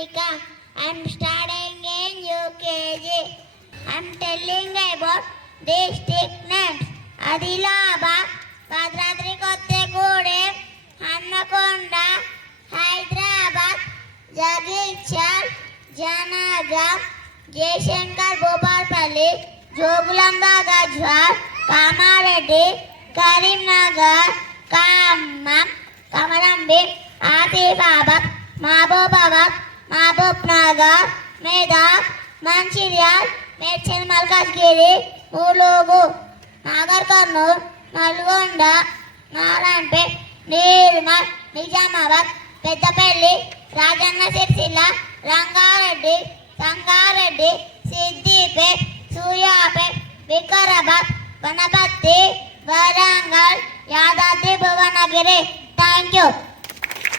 Monica. I'm studying in UKG. I'm telling about district names. Adilabad, Bhadradi Kothegudem, Hannakonda, Hyderabad, Jagishal, Janagam, Jaishankar Bhopalpalli, Jogulamba Gajwal, Kamareddy, Karimnagar, Kamam, Kamarambi, Atifabad, Mahbubabad, Mahbubnagar, Medak, Manchiryal, Medchan Malkajgiri, Mulugu, Nagar Karnool, Nalgonda, Naranpet, Nirmal, Nijamabad, Pettapalli, Rajanna Sircilla, Rangareddy, Sangareddy, Siddipet, Suyapet, Vikarabad, Vanapatti, Varangal, Yadadri Bhuvanagiri. Thank you.